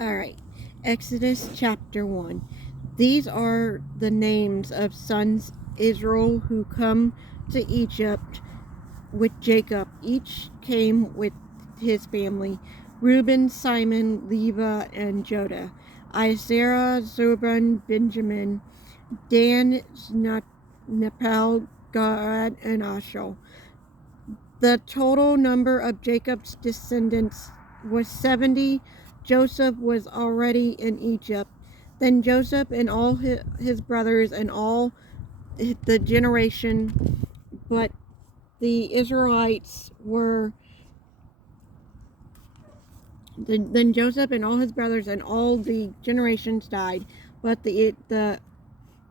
Alright, Exodus chapter 1. These are the names of sons Israel who come to Egypt with Jacob. Each came with his family: Reuben, Simon, Levi, and Judah; Isaiah, Zebulun, Benjamin; Dan, Naphtali, Gad, and Asher. The total number of Jacob's descendants was 70. Joseph was already in Egypt. Then Joseph and all his brothers and all the generation, but the Israelites were. Then Joseph and all his brothers and all the generations died, but the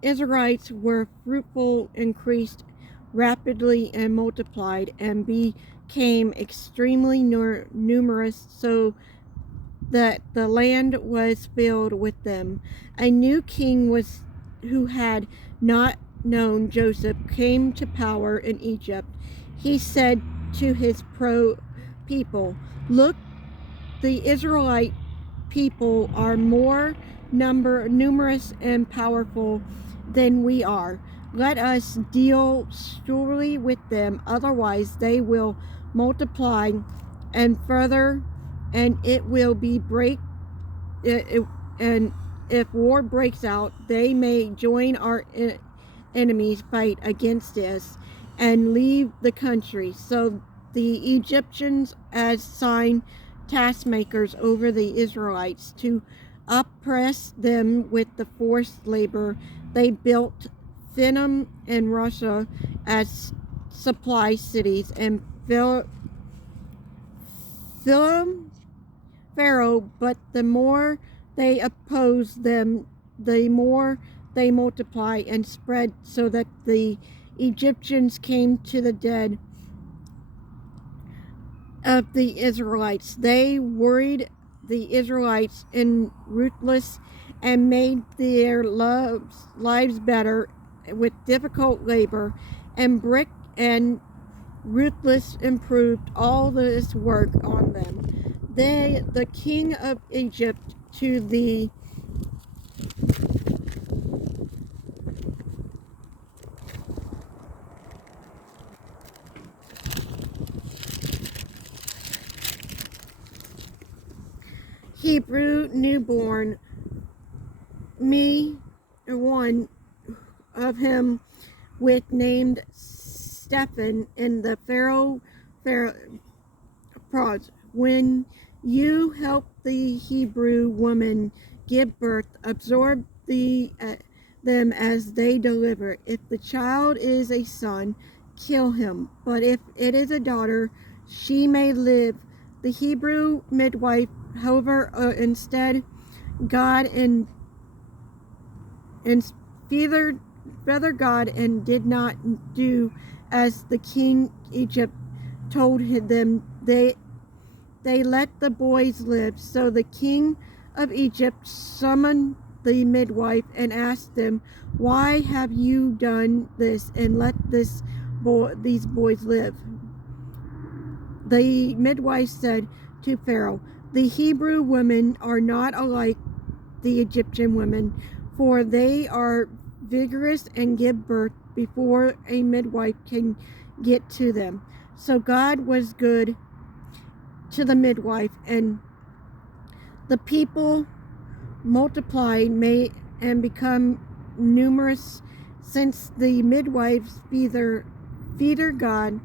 Israelites were fruitful, increased rapidly, and multiplied, and became extremely numerous, so that the land was filled with them. A new king who had not known Joseph came to power in Egypt. He said to his people, "Look, the Israelite people are more numerous and powerful than we are. Let us deal surely with them, otherwise they will multiply and further, and it will be and if war breaks out, they may join our enemies, fight against us, and leave the country." So the Egyptians assigned taskmakers over the Israelites to oppress them with the forced labor. They built Phineham and Russia as supply cities, and Pharaoh, but the more they opposed them, the more they multiplied and spread, so that the Egyptians came to the dead of the Israelites. They worried the Israelites in ruthless and made their lives better with difficult labor, and brick and ruthless improved all this work on them. The king of Egypt to the Hebrew newborn, one of him with named Stephen, in the Pharaoh prods. When you help the Hebrew woman give birth, absorb them as they deliver. If the child is a son, kill him, but if it is a daughter, she may live. The Hebrew midwife, however, instead God and feathered God, and did not do as the king Egypt told them. They let the boys live. So the king of Egypt summoned the midwife and asked them, "Why have you done this and let these boys live?" The midwife said to Pharaoh, "The Hebrew women are not alike the Egyptian women, for they are vigorous and give birth before a midwife can get to them." So God was good to the midwife, and the people multiplied and become numerous, since the midwives feeder God.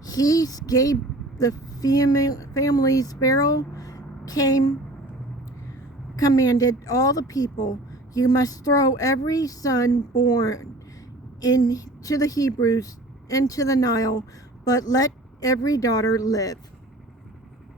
He gave the families. Pharaoh commanded all the people, "You must throw every son born into the Hebrews into the Nile, but let every daughter live."